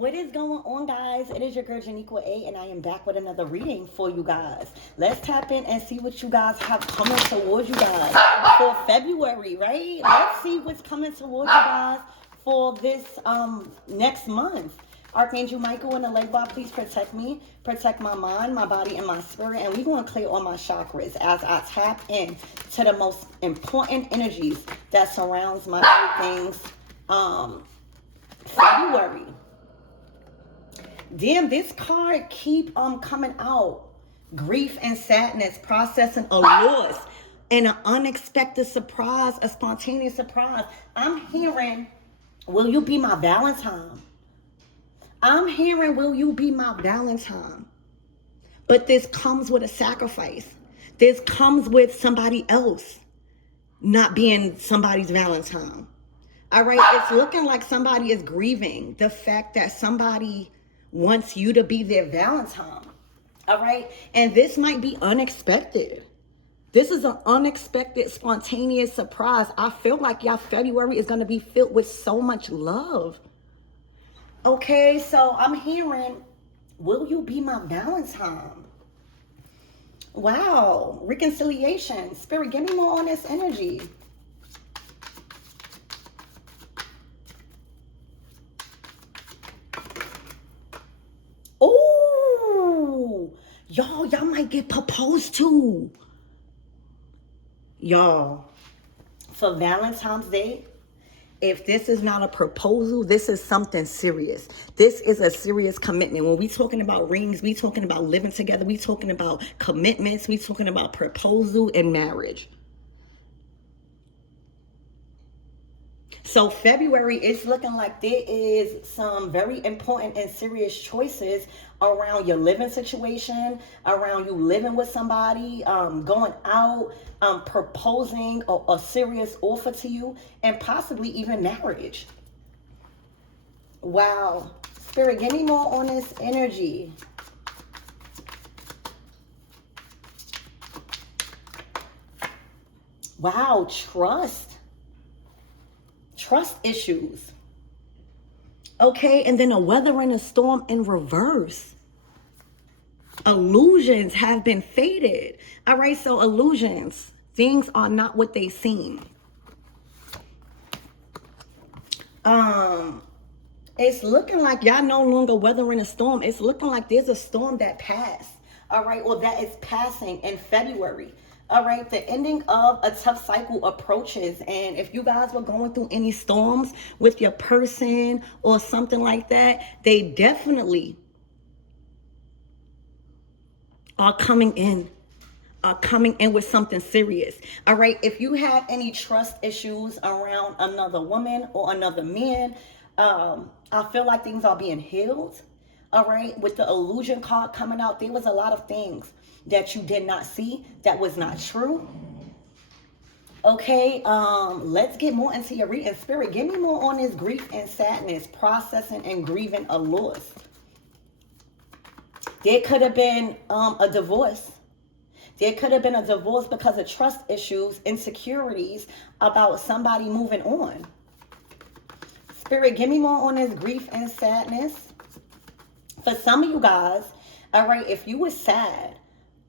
What is going on, guys? It is your girl Janiqua A, and I am back with another reading for you guys. Let's tap in and see what you guys have coming towards you guys for February, right? Let's see what's coming towards you guys for this next month. Archangel Michael and the leg bar, please protect me, protect my mind, my body, and my spirit. And we're going to clear all my chakras as I tap in to the most important energies that surrounds my everything's February. Damn, this card keep coming out. Grief and sadness, processing a loss, and an unexpected surprise, a spontaneous surprise. I'm hearing, will you be my Valentine? I'm hearing, will you be my Valentine? But this comes with a sacrifice. This comes with somebody else not being somebody's Valentine. All right, it's looking like somebody is grieving the fact that somebody wants you to be their Valentine. All right, and this might be unexpected. This is an unexpected, spontaneous surprise. I feel like y'all February is going to be filled with so much love. Okay, so I'm hearing, will you be my Valentine? Wow, reconciliation. Spirit, give me more on this energy. Oh, y'all might get proposed to. Y'all, for Valentine's Day, if this is not a proposal, this is something serious. This is a serious commitment. When we talking about rings, we talking about living together, we talking about commitments, we talking about proposal and marriage. So February is looking like there is some very important and serious choices around your living situation, around you living with somebody, going out, proposing a serious offer to you, and possibly even marriage. Wow. Spirit, give me more on this energy. Wow, trust issues. Okay, and then a weather and a storm in reverse. Illusions have been faded. All right, so illusions, things are not what they seem. It's looking like y'all no longer weathering a storm. It's looking like there's a storm that passed. All right, or that is passing in February. All right, the ending of a tough cycle approaches. And if you guys were going through any storms with your person or something like that, they definitely are coming in with something serious. All right, if you have any trust issues around another woman or another man, I feel like things are being healed. All right, with the illusion card coming out, there was a lot of things that you did not see that was not true. Okay, let's get more into your reading. Spirit, give me more on this grief and sadness, processing and grieving a loss. There could have been a divorce. There could have been a divorce because of trust issues, insecurities about somebody moving on. Spirit, give me more on this grief and sadness. For some of you guys, all right, if you were sad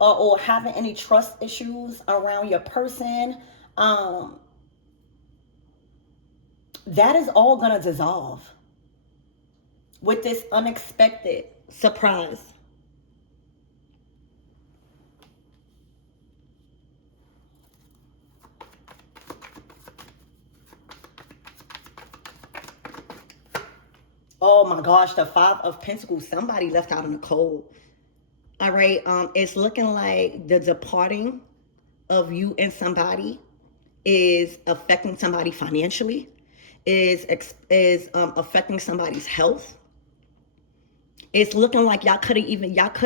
or having any trust issues around your person, that is all going to dissolve with this unexpected surprise. Oh my gosh, the Five of Pentacles. Somebody left out in the cold. All right, it's looking like the departing of you and somebody is affecting somebody financially, is affecting somebody's health. It's looking like y'all could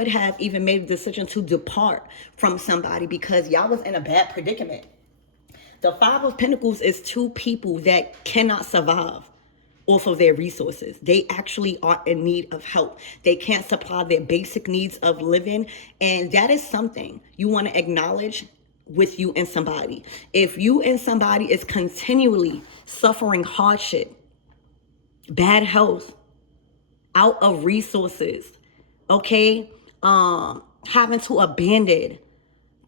have even made a decision to depart from somebody because y'all was in a bad predicament. The Five of Pentacles is two people that cannot survive off of their resources. They actually are in need of help. They can't supply their basic needs of living. And that is something you want to acknowledge with you and somebody. If you and somebody is continually suffering hardship, bad health, out of resources, okay? Having to abandon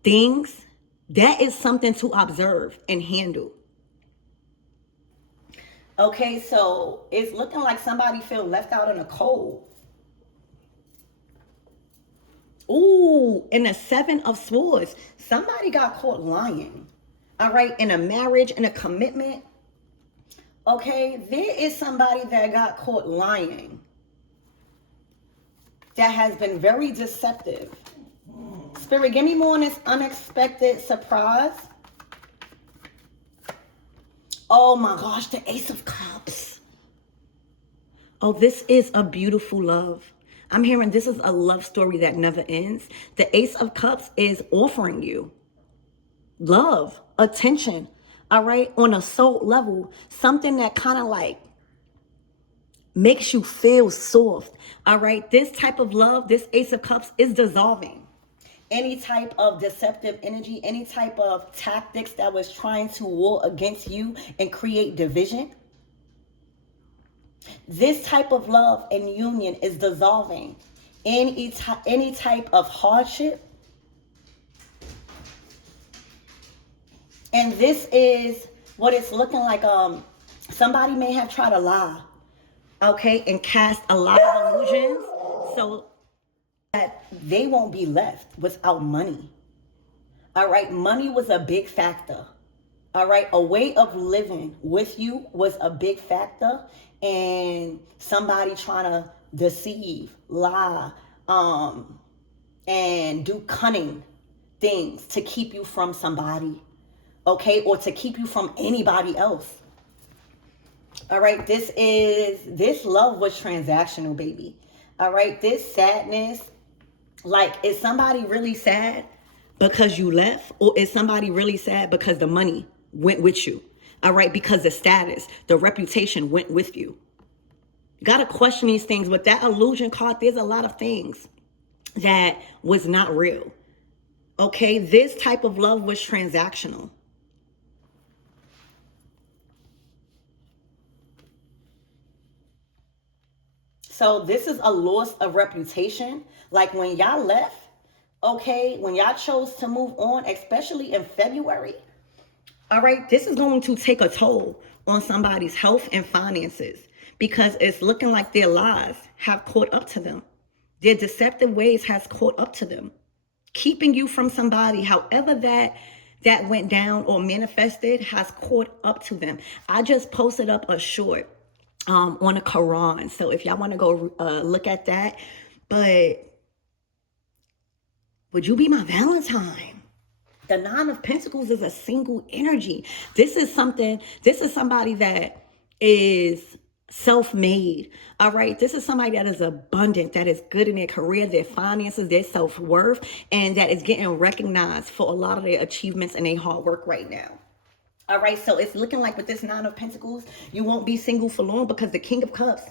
things, that is something to observe and handle. Okay, so it's looking like somebody feel left out in the cold. Ooh, in the Seven of Swords, somebody got caught lying. All right, in a marriage, in a commitment. Okay, there is somebody that got caught lying that has been very deceptive. Spirit, give me more on this unexpected surprise. Oh my gosh, the Ace of Cups. Oh, this is a beautiful love. I'm hearing this is a love story that never ends. The Ace of Cups is offering you love, attention, all right, on a soul level, something that kind of like makes you feel soft, all right? This type of love, this Ace of Cups is dissolving any type of deceptive energy, any type of tactics that was trying to war against you and create division. This type of love and union is dissolving any type of hardship. And this is what it's looking like. Somebody may have tried to lie, okay, and cast a lot of illusions so that they won't be left without money. All right, money was a big factor. All right, a way of living with you was a big factor, and somebody trying to deceive, lie, and do cunning things to keep you from somebody, okay, or to keep you from anybody else. All right, this love was transactional, baby. All right, this sadness, like, is somebody really sad because you left, or is somebody really sad because the money went with you? All right, because the status, the reputation went with you. You got to question these things. With that illusion card, there's a lot of things that was not real. Okay, this type of love was transactional. So this is a loss of reputation. Like when y'all left, okay, when y'all chose to move on, especially in February, all right, this is going to take a toll on somebody's health and finances, because it's looking like their lies have caught up to them. Their deceptive ways has caught up to them, keeping you from somebody, however that went down or manifested, has caught up to them. I just posted up a short on a Quran, so if y'all want to go look at that. But would you be my Valentine? The Nine of Pentacles is a single energy. This is somebody that is self-made. All right, this is somebody that is abundant, that is good in their career, their finances, their self-worth, and that is getting recognized for a lot of their achievements and their hard work right now. All right, so it's looking like with this Nine of Pentacles, you won't be single for long, because the King of Cups,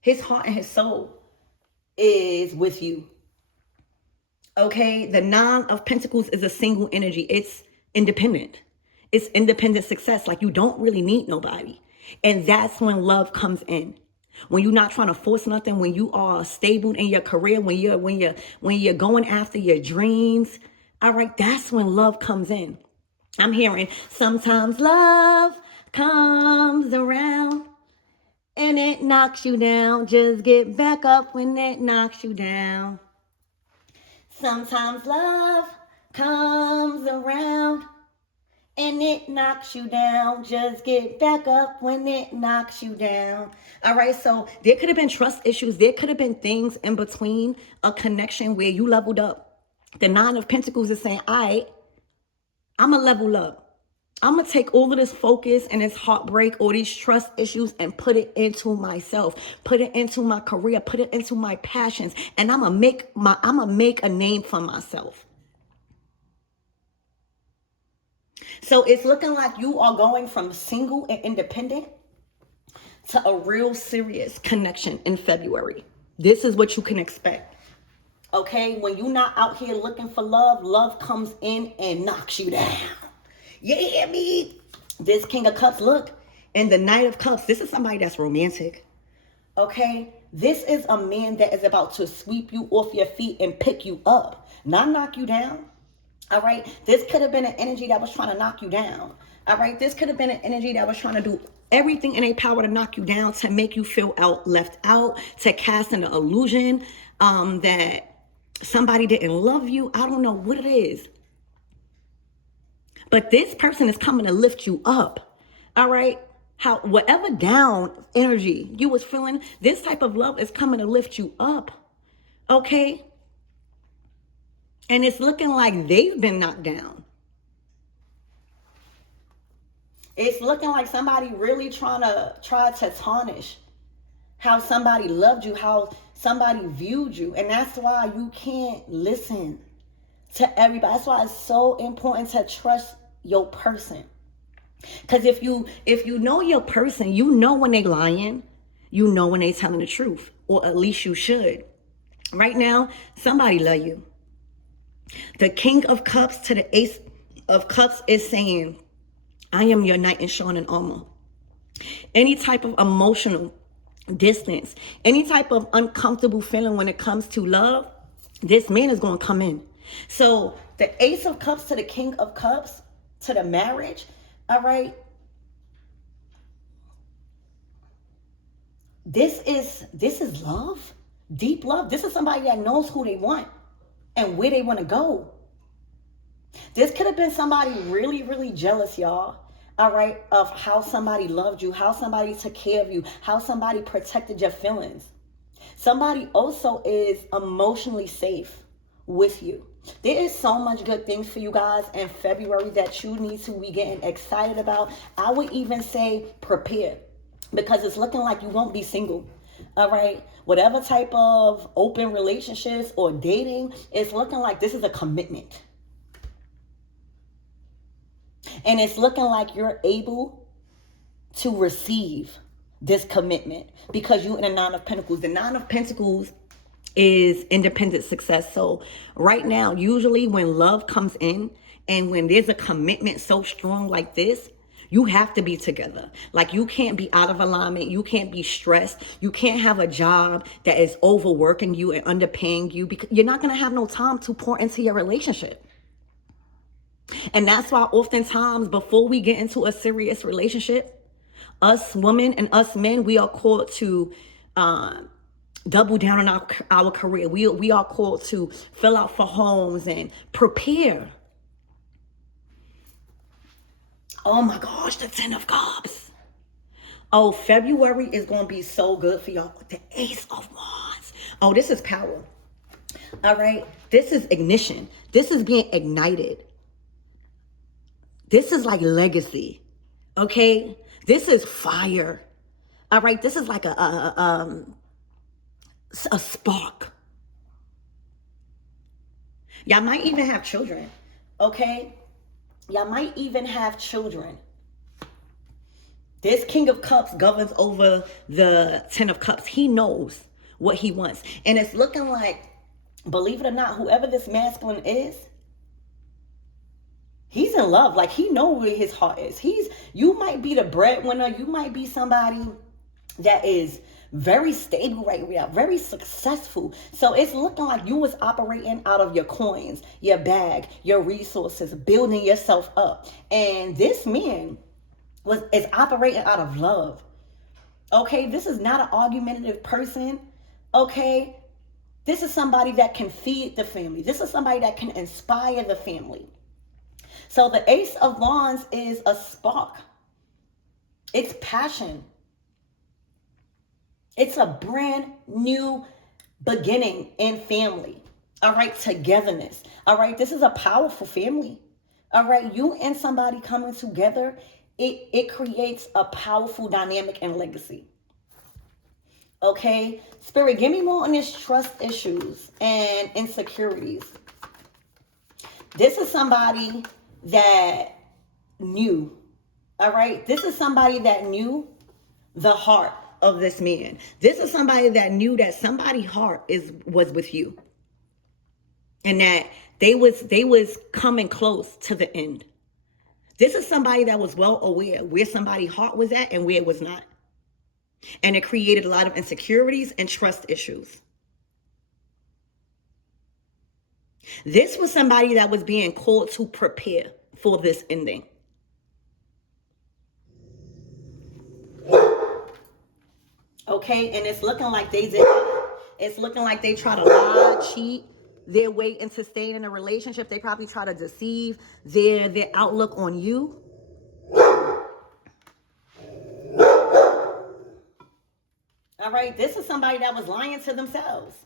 his heart and his soul is with you. Okay, the Nine of Pentacles is a single energy. It's independent. It's independent success. Like, you don't really need nobody. And that's when love comes in. When you're not trying to force nothing, when you are stable in your career, when you're going after your dreams. All right, that's when love comes in. I'm hearing sometimes love comes around and it knocks you down. Just get back up when it knocks you down. Sometimes love comes around and it knocks you down. Just get back up when it knocks you down. All right, so there could have been trust issues. There could have been things in between a connection where you leveled up. The Nine of Pentacles is saying, all right, I'm going to level up. I'm going to take all of this focus and this heartbreak, all these trust issues, and put it into myself, put it into my career, put it into my passions. And I'm going to make a name for myself. So it's looking like you are going from single and independent to a real serious connection in February. This is what you can expect. Okay, when you're not out here looking for love, love comes in and knocks you down. You hear me? This King of Cups, look, and the Knight of Cups, this is somebody that's romantic. Okay, This is a man that is about to sweep you off your feet and pick you up, not knock you down. All right. This could have been an energy that was trying to knock you down. All right. This could have been an energy that was trying to do everything in their power to knock you down, to make you feel left out, to cast an illusion that somebody didn't love you. I don't know what it is. But this person is coming to lift you up. All right. Whatever down energy you was feeling, this type of love is coming to lift you up. Okay. And it's looking like they've been knocked down. It's looking like somebody really tried to tarnish how somebody loved you, how somebody viewed you. And that's why you can't listen to everybody. That's why it's so important to trust your person. Because if you know your person, you know when they lying, you know when they telling the truth, or at least you should. Right now, somebody love you. The King of Cups to the Ace of Cups is saying, I am your knight in shining armor. Any type of emotional distance, any type of uncomfortable feeling when it comes to love, this man is going to come in. So the Ace of Cups to the King of Cups to the marriage, all right? This is love, deep love. This is somebody that knows who they want and where they want to go. This could have been somebody really, really jealous, y'all. All right, of how somebody loved you, how somebody took care of you, how somebody protected your feelings. Somebody also is emotionally safe with you. There is so much good things for you guys in February that you need to be getting excited about. I would even say prepare, because it's looking like you won't be single. All right, whatever type of open relationships or dating, it's looking like this is a commitment. And it's looking like you're able to receive this commitment because you're in a Nine of Pentacles. The Nine of Pentacles is independent success. So right now, usually when love comes in and when there's a commitment so strong like this, you have to be together. Like, you can't be out of alignment. You can't be stressed. You can't have a job that is overworking you and underpaying you, because you're not going to have no time to pour into your relationship. And that's why oftentimes before we get into a serious relationship, us women and us men, we are called to double down on our career. We are called to fill out for homes and prepare. Oh my gosh, the 10 of Cups. Oh, February is going to be so good for y'all. The Ace of Wands. Oh, this is power. All right. This is ignition. This is being ignited. This is like legacy. Okay. This is fire. All right. This is like a spark. Y'all might even have children. Okay. Y'all might even have children. This King of Cups governs over the 10 of Cups. He knows what he wants. And it's looking like, believe it or not, whoever this masculine is, he's in love. Like, he knows where his heart is. You might be the breadwinner. You might be somebody that is very stable right now, very successful. So it's looking like you was operating out of your coins, your bag, your resources, building yourself up. And this man is operating out of love. Okay, this is not an argumentative person. Okay, this is somebody that can feed the family. This is somebody that can inspire the family. So the Ace of Wands is a spark. It's passion. It's a brand new beginning in family. All right, togetherness. All right, this is a powerful family. All right, you and somebody coming together, it creates a powerful dynamic and legacy. Okay, Spirit, give me more on this trust issues and insecurities. This is somebody that knew. All right, this is somebody that knew the heart of this man. This is somebody that knew that somebody's heart was with you, and that they was coming close to the end. This is somebody that was well aware where somebody's heart was at and where it was not. And it created a lot of insecurities and trust issues. This was somebody that was being called to prepare for this ending. Okay, and it's looking like they did. It's looking like they try to lie, cheat their way into staying in a relationship. They probably try to deceive their outlook on you. All right, this is somebody that was lying to themselves.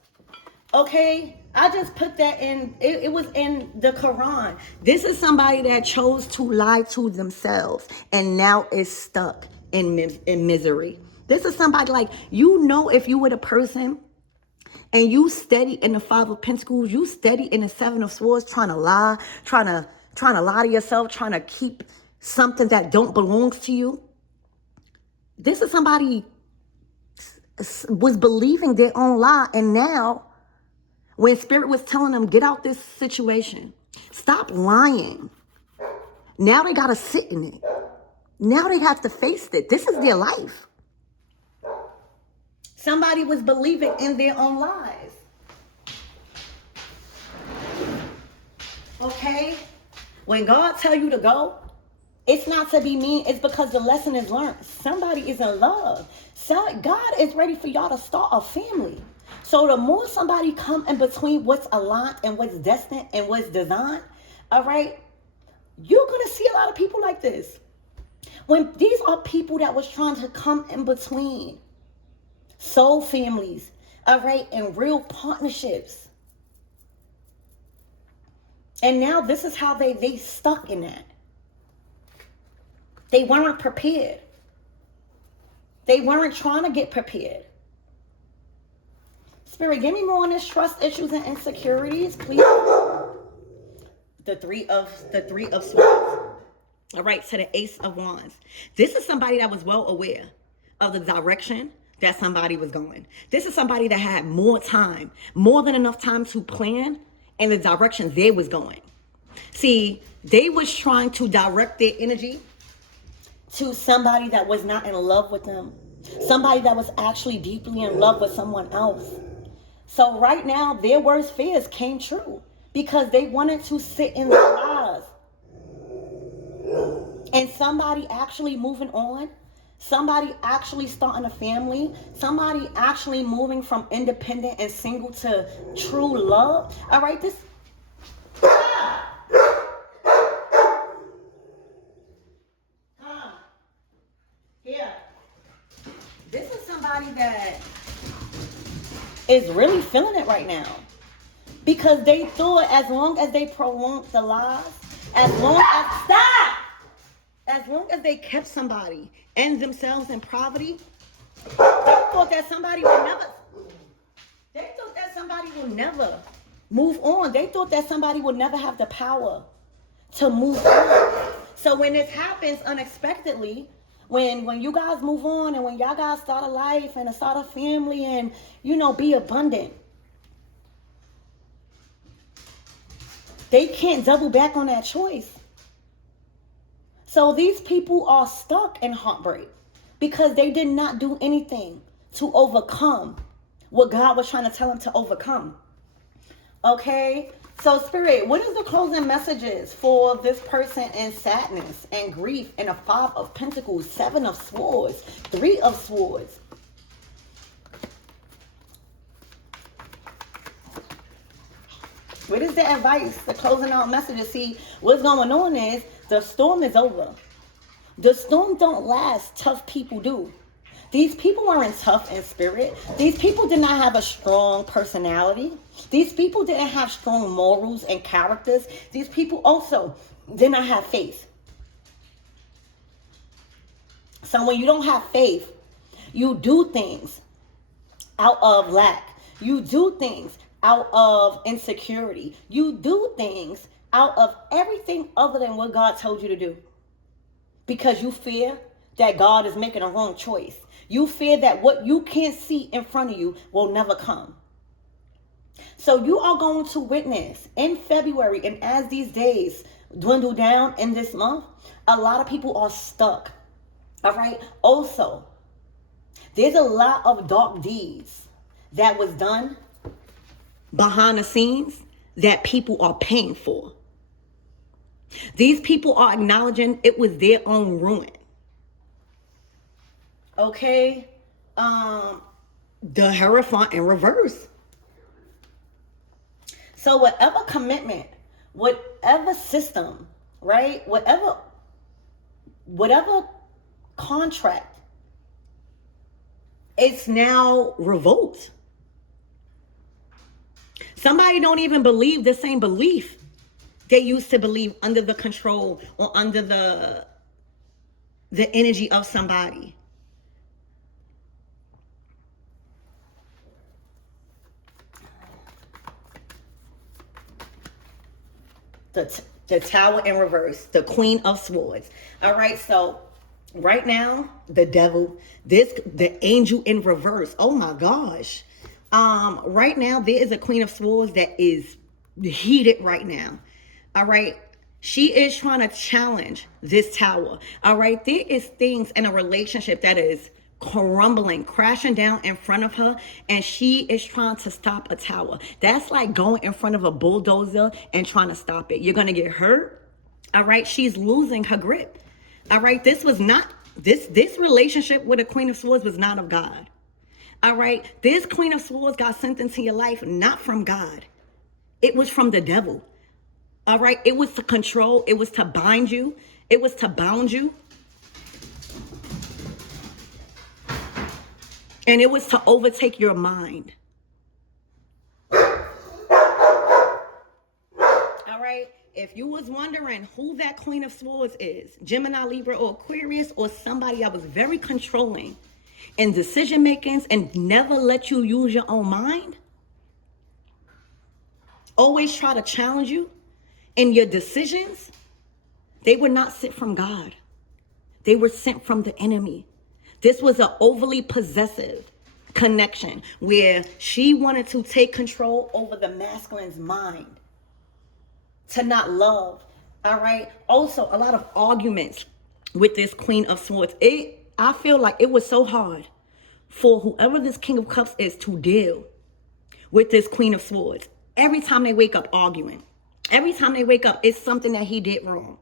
Okay, I just put that in, it was in the Quran. This is somebody that chose to lie to themselves and now is stuck in misery. This is somebody like, if you were the person and you steady in the Five of Pentacles, you steady in the Seven of Swords, trying to lie to yourself, trying to keep something that don't belong to you. This is somebody was believing their own lie, and now when Spirit was telling them, get out this situation, stop lying, now they got to sit in it. Now they have to face it. This is their life. Somebody was believing in their own lies. Okay? When God tell you to go, it's not to be mean. It's because the lesson is learned. Somebody is in love. So God is ready for y'all to start a family. So the more somebody come in between what's aligned and what's destined and what's designed, all right, you're going to see a lot of people like this. When these are people that was trying to come in between soul families, all right, and real partnerships. And now this is how they stuck in that. They weren't prepared. They weren't trying to get prepared. Spirit, give me more on this trust issues and insecurities, please. The three of swords. All right, to the Ace of Wands. This is somebody that was well aware of the direction that somebody was going. This is somebody that had more time, more than enough time to plan in the direction they was going. See, they was trying to direct their energy to somebody that was not in love with them. Somebody that was actually deeply in love with someone else. So right now, their worst fears came true because they wanted to sit in their lives. And somebody actually moving on, somebody actually starting a family, somebody actually moving from independent and single to true love. All right, this... Here. This is somebody that is really feeling it right now. Because they thought as long as they prolonged the lies, as long as they kept somebody and themselves in poverty, they thought that somebody would never move on. They thought that somebody would never have the power to move on. So when this happens unexpectedly, when you guys move on and when y'all guys start a life and start a family and, be abundant, they can't double back on that choice. So these people are stuck in heartbreak because they did not do anything to overcome what God was trying to tell them to overcome. Okay? So Spirit, what is the closing messages for this person in sadness and grief and a Five of Pentacles, Seven of Swords, Three of Swords? What is the advice, the closing out messages? See, what's going on is the storm is over. The storm don't last. Tough people do. These people weren't tough in spirit. These people did not have a strong personality. These people didn't have strong morals and characters. These people also did not have faith. So when you don't have faith, you do things out of lack. You do things out of insecurity. You do things out of everything other than what God told you to do. Because you fear that God is making a wrong choice. You fear that what you can't see in front of you will never come. So you are going to witness in February, and as these days dwindle down in this month, a lot of people are stuck. All right. Also, There's a lot of dark deeds that was done behind the scenes that people are paying for. These people are acknowledging it was their own ruin. Okay? The Hierophant in reverse. So whatever commitment, whatever system, right? Whatever contract, it's now revolt. Somebody don't even believe the same belief they used to believe under the control or under the energy of somebody. The Tower in reverse, the Queen of Swords. All right, so right now, the devil, the angel in reverse. Oh my gosh. Right now, there is a Queen of Swords that is heated right now. All right. She is trying to challenge this tower. All right. There is things in a relationship that is crumbling, crashing down in front of her, and she is trying to stop a tower. That's like going in front of a bulldozer and trying to stop it. You're going to get hurt. All right. She's losing her grip. All right. This relationship with the Queen of Swords was not of God. All right. This Queen of Swords got sent into your life not from God. It was from the devil. All right. It was to control. It was to bind you. It was to bound you. And it was to overtake your mind. All right. If you was wondering who that Queen of Swords is, Gemini, Libra, or Aquarius, or somebody that was very controlling in decision makings and never let you use your own mind, always try to challenge you in your decisions, they were not sent from God. They were sent from the enemy. This was an overly possessive connection where she wanted to take control over the masculine's mind, to not love. All right. Also, a lot of arguments with this Queen of Swords. I feel like it was so hard for whoever this King of Cups is to deal with this Queen of Swords. Every time they wake up arguing, every time they wake up, it's something that he did wrong.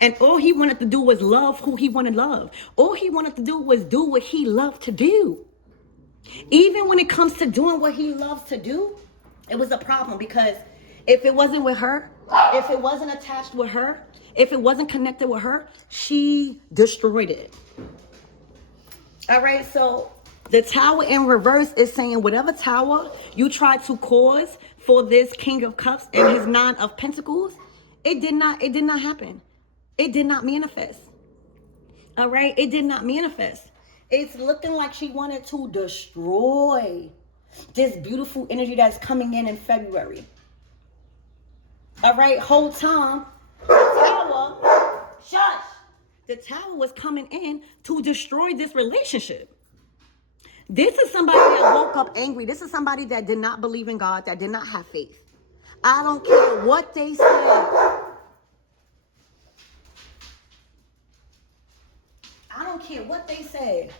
And all he wanted to do was love who he wanted to love. All he wanted to do was do what he loved to do. Even when it comes to doing what he loves to do, it was a problem, because if it wasn't with her, if it wasn't attached with her, if it wasn't connected with her, she destroyed it. All right, so the Tower in reverse is saying whatever tower you try to cause for this King of Cups and his Nine of Pentacles, it did not happen. It did not manifest. All right, it did not manifest. It's looking like she wanted to destroy this beautiful energy that's coming in February. All right, whole time, the tower was coming in to destroy this relationship. This is somebody that woke up angry. This is somebody that did not believe in God, that did not have faith. I don't care what they say. I don't care what they said.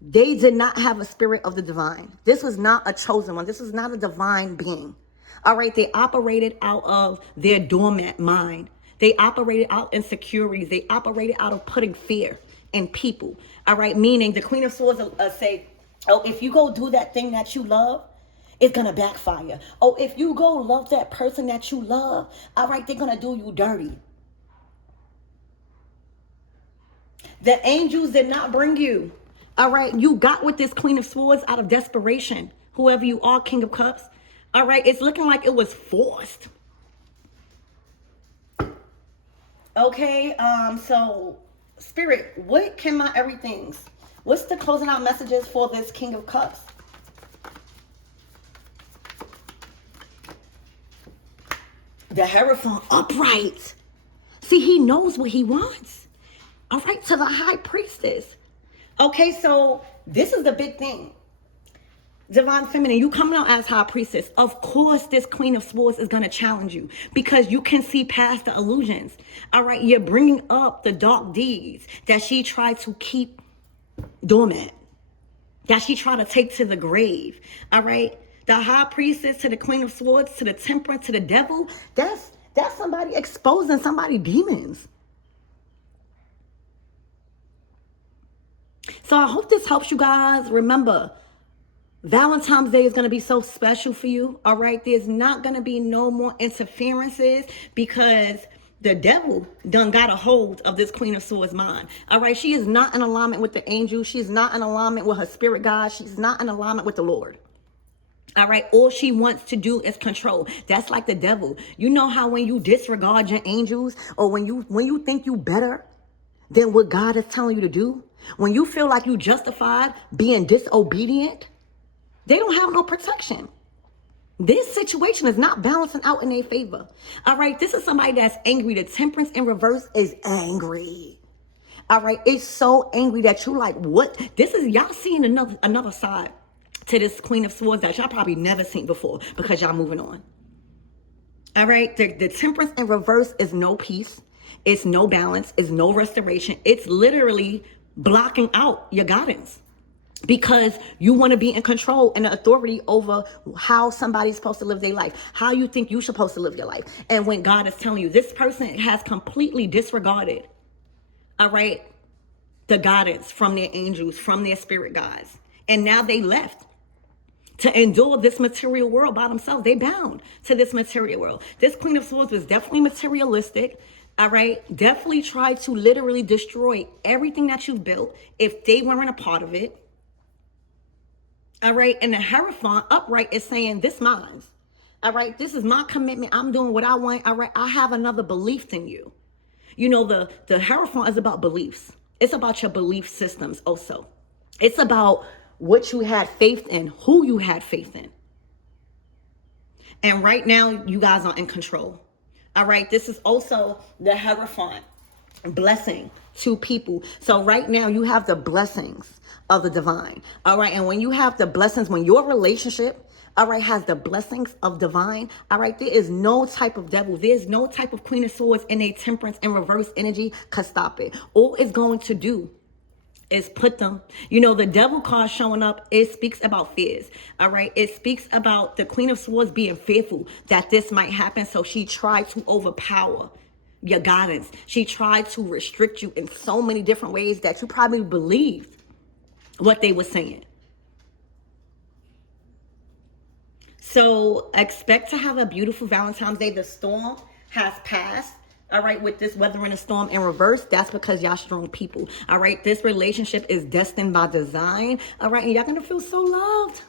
They did not have a spirit of the divine. This was not a chosen one. This was not a divine being. All right, they operated out of their dormant mind. They operated out insecurities. They operated out of putting fear in people. All right, meaning the Queen of Swords say, oh, if you go do that thing that you love, it's going to backfire. Oh, if you go love that person that you love, all right, they're going to do you dirty. The angels did not bring you. All right, you got with this Queen of Swords out of desperation. Whoever you are, King of Cups. All right, it's looking like it was forced. Okay, so Spirit, what can my everythings? What's the closing out messages for this King of Cups? The Hierophant upright. See, he knows what he wants. All right, to the High Priestess. Okay, so this is the big thing. Divine Feminine, you coming out as High Priestess. Of course, this Queen of Swords is going to challenge you because you can see past the illusions. All right, you're bringing up the dark deeds that she tried to keep doormat that she tried to take to the grave. All right. The high priestess to the queen of swords to the temperance to the devil. That's somebody exposing somebody's demons. So I hope this helps you guys. Remember, Valentine's Day is going to be so special for you. All right. There's not going to be no more interferences because the devil done got a hold of this Queen of Swords mind. All right. She is not in alignment with the angel. She's not in alignment with her spirit God. She's not in alignment with the Lord. All right. All she wants to do is control. That's like the devil. You know how when you disregard your angels or when you think you better than what God is telling you to do, when you feel like you justified being disobedient, they don't have no protection. This situation is not balancing out in their favor. All right. This is somebody that's angry. The temperance in reverse is angry. All right. It's so angry that you like, what? This is y'all seeing another side to this Queen of Swords that y'all probably never seen before because y'all moving on. All right. The temperance in reverse is no peace. It's no balance. It's no restoration. It's literally blocking out your guidance because you want to be in control and the authority over how somebody's supposed to live their life, how you think you're supposed to live your life. And when God is telling you this person has completely disregarded, all right, the guidance from their angels, from their spirit guides. And now they left to endure this material world by themselves. They bound to this material world. This Queen of Swords was definitely materialistic. All right. Definitely tried to literally destroy everything that you've built if they weren't a part of it. All right. And the Hierophant upright is saying, this mine. All right. This is my commitment. I'm doing what I want. All right. I have another belief than you. You know, the Hierophant is about beliefs. It's about your belief systems also. It's about what you had faith in, who you had faith in. And right now, you guys are in control. All right. This is also the Hierophant blessing to people. So right now, you have the blessings of the divine. All right. And when you have the blessings, when your relationship, all right, has the blessings of divine, all right, there is no type of devil. There's no type of Queen of Swords in a temperance and reverse energy could stop it. All it's going to do is put them, you know, the devil card showing up, it speaks about fears. All right. It speaks about the Queen of Swords being fearful that this might happen. So she tried to overpower your guidance. She tried to restrict you in so many different ways that you probably believed what they were saying. So expect to have a beautiful Valentine's Day. The storm has passed. All right, with this weather in a storm in reverse, that's because y'all strong people. All right, this relationship is destined by design. All right, and y'all gonna feel so loved.